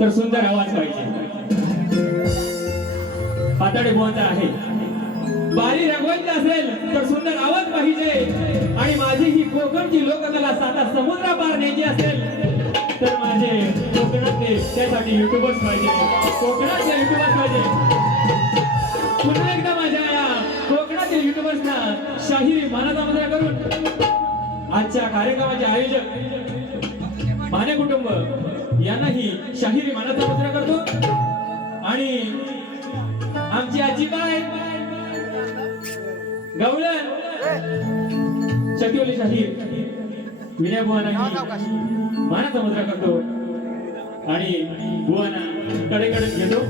तर सुंदर आवाज पाहिजे. पाताडे बुवांचा आहे. बारी रंगवायची असेल तर सुंदर आवाज पाहिजे. आणि माझी ही कोकणची लोककला साता समुद्र पार न्यायची असेल तर माझे कोकणातले त्यासाठी युट्यूबर्स पाहिजे. कोकणातले युट्यूबर्स पाहिजे. पुन्हा एकदा माझ्या या कोकणातील युट्यूबर्सना शाहिरी मानाचा मुद्रा करून आजच्या कार्यक्रमाचे आयोजक माने कुटुंब यांनाही शाहिरी मानाचा मुद्रा करतो. आणि आमची आजी बाय गवळण शक्तिवली शाहीर विनय बुवांना मानाचा मुद्रा करतो. आणि बुवांना कडेकडे घेतो.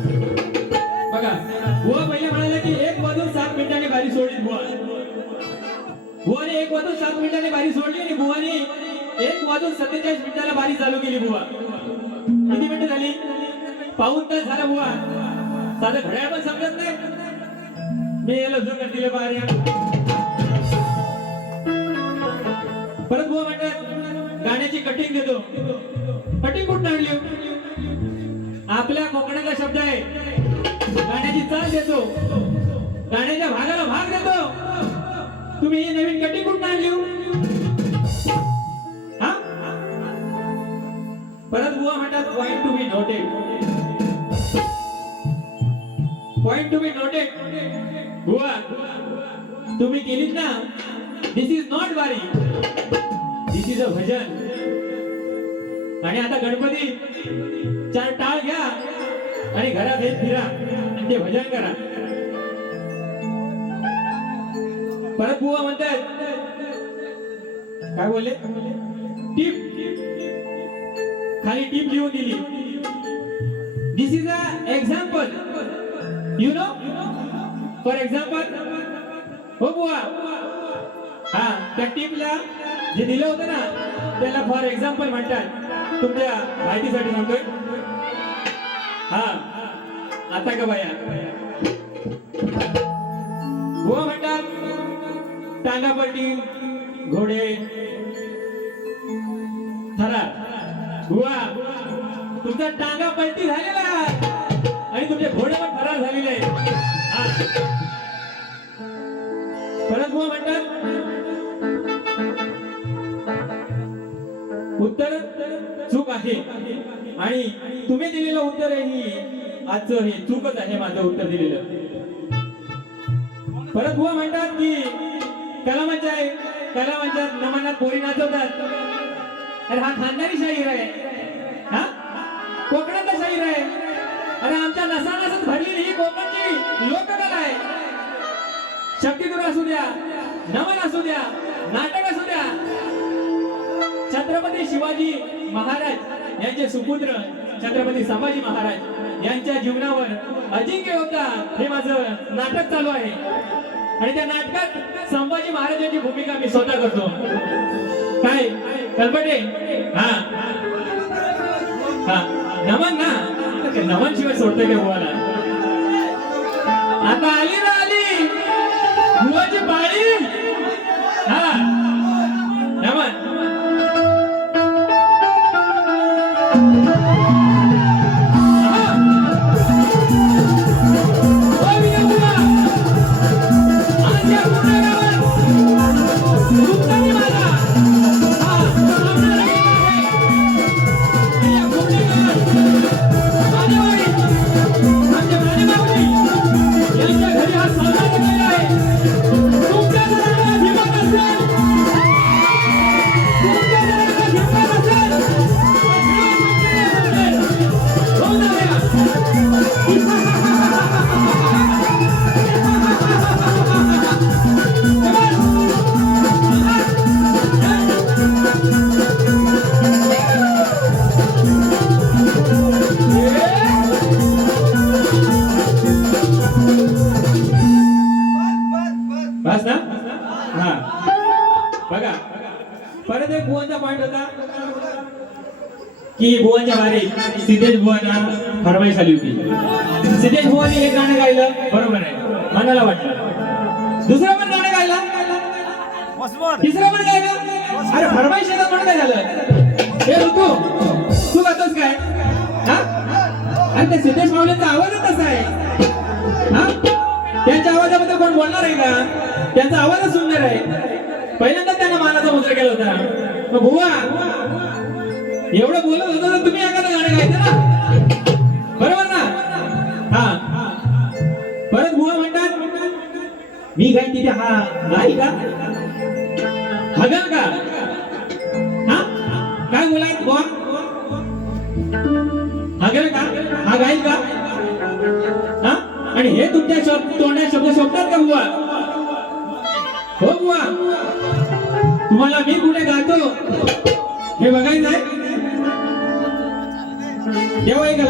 बघा बुवा पहिले म्हणाले की 1 वाजून 7 मिनिटांनी बारी सोडली. बुवाने 1 वाजून 7 मिनिटांनी बारी सोडली आणि बुवाने 1 वाजून 47 मिनिटाला बारी चालू केली. बुवा किती मिनिटं झाली? पाऊण तास झाला. बुवा साधं घड्याळ पण समजत नाही. मी याला जुकर दिले बाहेर. परत बुवा म्हणतात गाण्याची कटिंग देतो. कटिंग कुठं आणली? आपल्या कोकणातला शब्द आहे. गाण्याची चाल देतो, गाण्याच्या भागाला भाग देतो. तुम्ही ही नवीन कटिंग कुठं आणली? हा परत बुवा म्हणतात point to be noted. Point to be noted. बुवा तुम्ही केलीत ना, दिस इज नॉट वारी, दिस इज अ भजन. आणि आता गणपती 4 टाळ घ्या आणि घरात येत फिरा आणि ते भजन करा. परत बुवा म्हणतात काय बोलले? टीप खाली टीप लिहून दिली. This is a example, you know, for example. हो बुवा, हा त्या टीपला जे दिलं होतं ना त्याला फॉर एक्झाम्पल म्हणतात. तुमच्या माहितीसाठी सांगतोय. हा आता का बाया बुवा म्हणतात टांगापट्टी घोडे थरा. बुवा तुमचा टांगा पलटी झालेला आणि तुमचे घोडे पण फरार झालेले. परत बुवा म्हणतात उत्तर चूक आहे आणि तुम्ही दिलेलं उत्तर ही आजचं हे चूकच आहे. माझं उत्तर दिलेलं. परत बुवा म्हणतात की कलामांच्या आहे, कलामांच्या नमनात पोरी नाचवतात. अरे हा खानदारी शाहीर आहे. हा कोकणातला शाहीर आहे. अरे आमच्या नसानसात भरलेली ही कोकणची लोककला आहे. शक्तिदुर असू द्या, नमन असू द्या, नाटक असू द्या. छत्रपती शिवाजी महाराज यांचे सुपुत्र छत्रपती संभाजी महाराज यांच्या जीवनावर अजिंक्य होता हे माझं नाटक चालू आहे. आणि त्या नाटकात संभाजी महाराजांची भूमिका मी स्वतः करतो. काय कल्पटे? हा हा नमन ना, नमन शिवाय सोडतोय का बुवाला? आता आली ना आली बुवाची पाळी. हा नमन. बस ना. हा बघा परत एक बुवांचा पॉइंट होता की बुवांच्या बारीत सिद्धेश बुवांना फरमाईश आली होती. सिद्धेश बुवांनी एक गाणं गायलं, बरोबर आहे, मनाला वाटलं. दुसरं पण गाणं गायलं, तिसरं पण गायलं. अरे फरमाईश येतात म्हणून काय झालं? हे ऋतू तू गातोस काय? हा आणि त्या सिद्धेश माऊलींचा आवाजच तसा आहे. हा त्यांच्या आवाजाबद्दल कोण बोलणार आहे का? त्यांचा आवाजच सुंदर आहे. पहिल्यांदा त्यांना मानाचा मुद्रा केला होता. मग बुवा एवढं बोलत होतं तर तुम्ही एखादं गाणं गायचं ना, बरोबर ना? हा परत बुवा म्हणतात मी गाय तिथे हा गाई का हगल का? हा काय बोलाय बुवा? हगल का? हा गाई का? हा आणि हे तुमच्या तोंडात शब्द शोधतात का बुवा? हो बुवा, तुम्हाला मी कुठे गातो हे बघायचं आहे. तेव्हा एक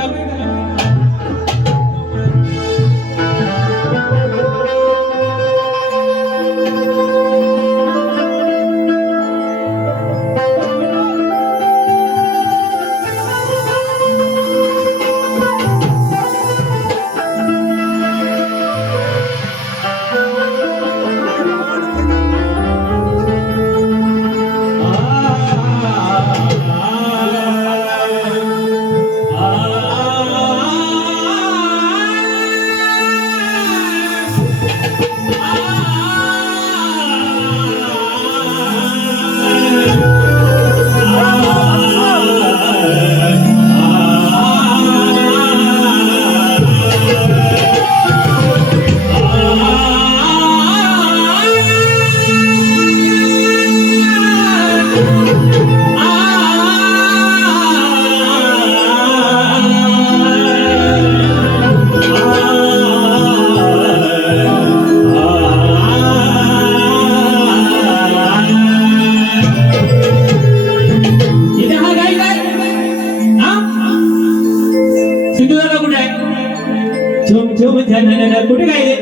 कुठे गायले?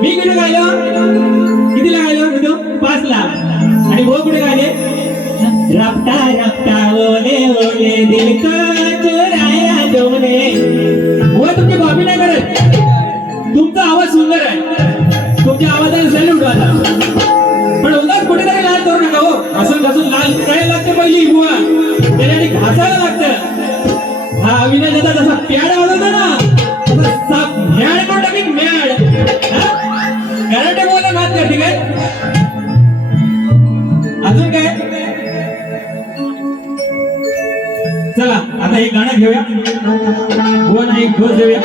मी कुठे गायलो? कितीला गायलो? 5 ला. आणि भाऊ कुठे गायले? रफ्ता रफ्ता ओले ओले दिल को चुराया डोले. बुवा तुमची कॉपी नाही करत. तुमचा आवाज सुंदर आहे. तुमच्या आवाजाला सॅल्यूट वाला. पण उगाच कुठेतरी लाल करू नका हो. असं घासून लाल करायला लागते पहिली बुवा. त्याच्यासाठी घासायला लागतं. हा अविनाशाचा जसा प्याड वाजवतो ना म्याड कोण टाकी म्याड. कराटे बोला नाच करते काय? अजून काय? चला आता एक गाणं घेऊया. हो ना एक डोस देऊया.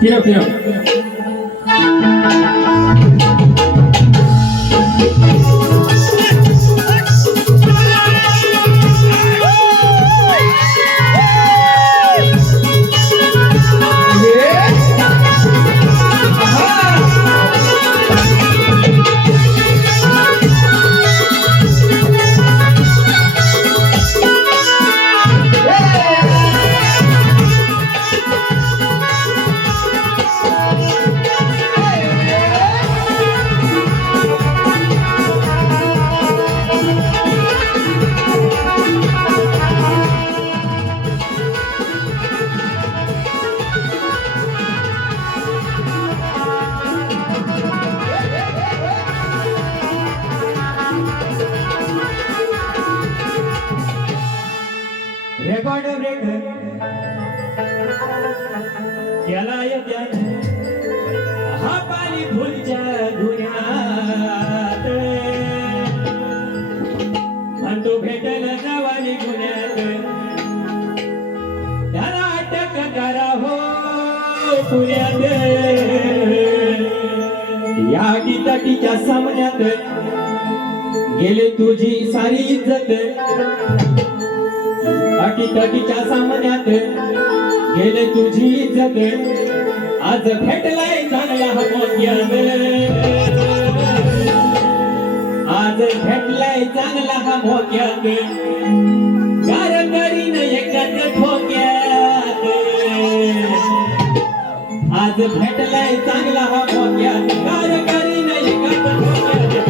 फिरव फिरव. रेकॉर्ड ब्रेक याला येत्या हा पाणी फुलच्या गुन्ह्यात म्हणतो भेटल जवानी गुन्ह्यात त्याला अटक करा हो पुण्यात. या अटीतटीच्या सामन्यात गेले तुझी सारी इज्जत. अटीतटीच्या सामन्यात गेले तुझी इज्जत. आज भेटलाय चांगला हा मोक्यात. आज भेटलाय चांगला हा मोक्यात. गार करीन एकाच ठोक्यात. आज भेटलाय चांगला हा मोक्यात. गार करीन एकाच ठोक्यात.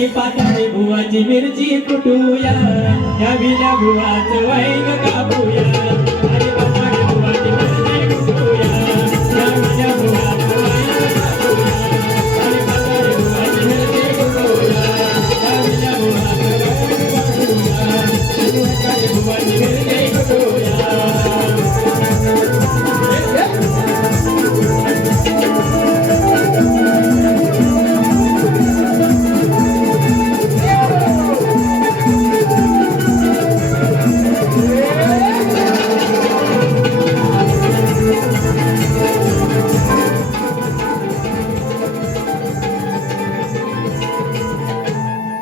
आणि पाताळे बुवाची मिरची कुटूया या विल्या बुवाचं वाईन कापूया आणि पाताळे बुवाची मिरची कुटूया या विल्या बुवाचं वाईन कापूया आणि पाताळे बुवाची मिरची कुटूया या विल्या बुवाचं वाईन कापूया आणि पाताळे बुवाची मिरची कुटूया.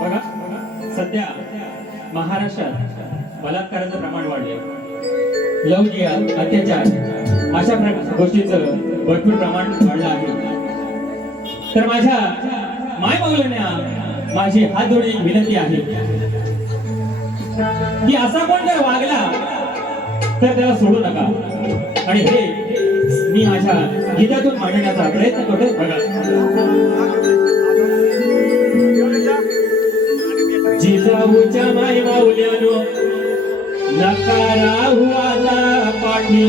बघा सध्या महाराष्ट्रात बलात्काराचं प्रमाण वाढले, लव जिहाद, अत्याचार अशा गोष्टीचं भरपूर प्रमाण वाढलं आहे. तर माझ्या माय माऊलींना माझी हात जोडून एक विनंती आहे की असा कोण जर वागला तर त्याला सोडू नका. आणि हे मी माझ्या गीतातून मांडण्याचा प्रयत्न करतो. बघा जिजाऊच्या माय माऊल्यानो नका राहू आता पाठी,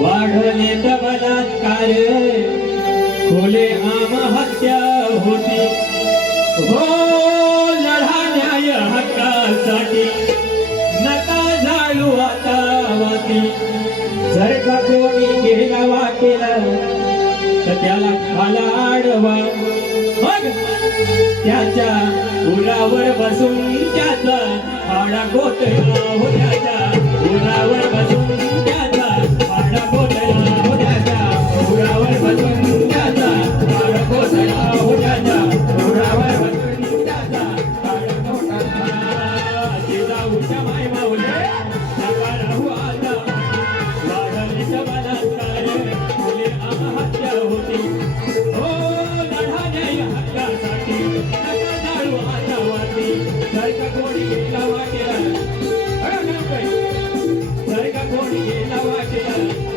वाढले तर बलात्कार खोले आत्महत्या होती. हो लढा न्याय हक्कासाठी नका जाळू आता वाती. जर का कोणी गेला वाटेला तर त्याला खाला आडवा, मग त्याच्या उरावर बसून त्याचा हाडा गोतला हो, त्याच्या उरावर बसून त्याचा हाडा गोतला हो, त्याच्या उरावर बसून त्याचा हाडा गोतला हो, त्याच्या उरावर बसून त्याचा हाडा गोतला. जिजाऊच्या माय माऊले नका राहू आता, वाढले तर बलात्कार खोले आत्महत्या होती. हो लढा न्याय हक्कासाठी नका जाळू आता वाती. जर का कोणी गेला वाटेला, जर का कोणी गेला वाटेला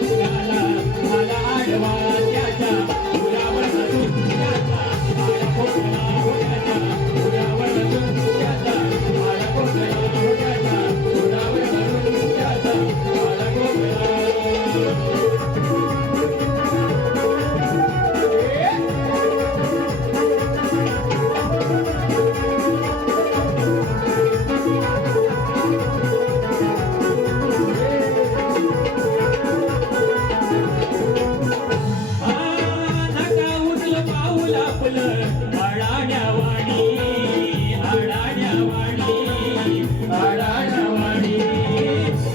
त्याला झाला आडवा, त्याच्या उरावर बसून त्याचा हाडा गोतला हो, त्याच्या उरावर बसून त्याचा हाडा गोतला हो, त्याच्या उरावर बसून त्याचा हाडा गोतला. नका उचल पाऊल आपलं अडाण्यावाणी, अडाण्यावाणी, अडाण्यावाणी.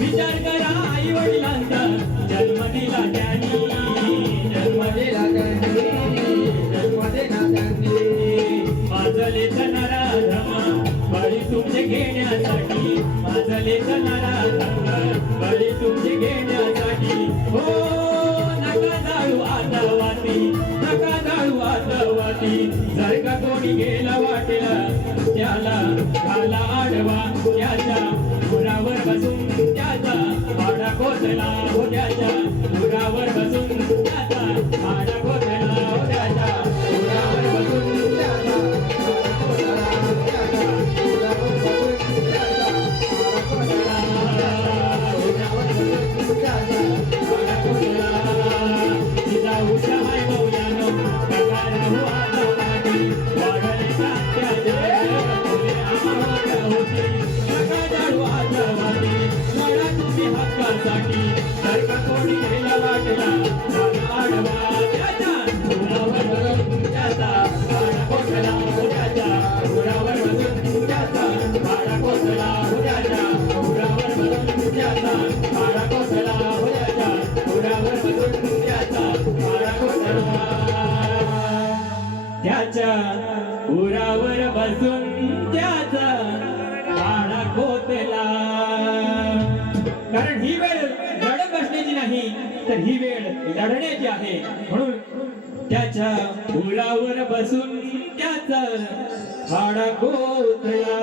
विचार करा आई वडिलांचा जन्म दिला त्यांनी, जन्म दिला त्यांनी, जन्म दिला त्यांनी. माझले नरा धमा बळी तुमचे घेण्यासाठी, माझले नरा धमा बळी तुमचे घेण्यासाठी. हो नका जाळू आता वाती, नका जाळू आता वाती. जर का कोणी गेला वाटेला त्याला खाला आडवा, त्याच्या उरावर बसून त्याचा हाडा गोतला हो, त्याच्या उरावर बसून त्याचा हाडा गोतला हो, त्याच्या उरावर बसून त्याचा हाडा गोतला हो, त्याच्या उरावर बसून त्याचा हाडा गोतला, उरावर बसून त्याचा हाडा गोतला. जिजाऊच्या माय माऊल्यानो नका राहू आता पाठी, वाढले अत्याचार खोले आत्महत्या होती. नका जाळू आता वाती, लढा तुम्ही हक्कासाठी. जर का कोणी गेला वाटला झाला आडवा, त्याच्या उरावर बसून त्याचा हाडा गोतला हो, त्याच्या उरावर बसून त्याचा हाडा गोतला हो, त्याच्या उरावर बसून त्याचा हाडा गोतला हो, त्याच्या उरावर बसून त्याचा हाडा गोतला. त्याच्या उरावर बसून त्याचा हाडा गोतला. कारण ही वेळ लढत बसण्याची नाही तर ही वेळ लढण्याची आहे. म्हणून त्याच्या उरावर बसून त्याचा हाडा गोतला.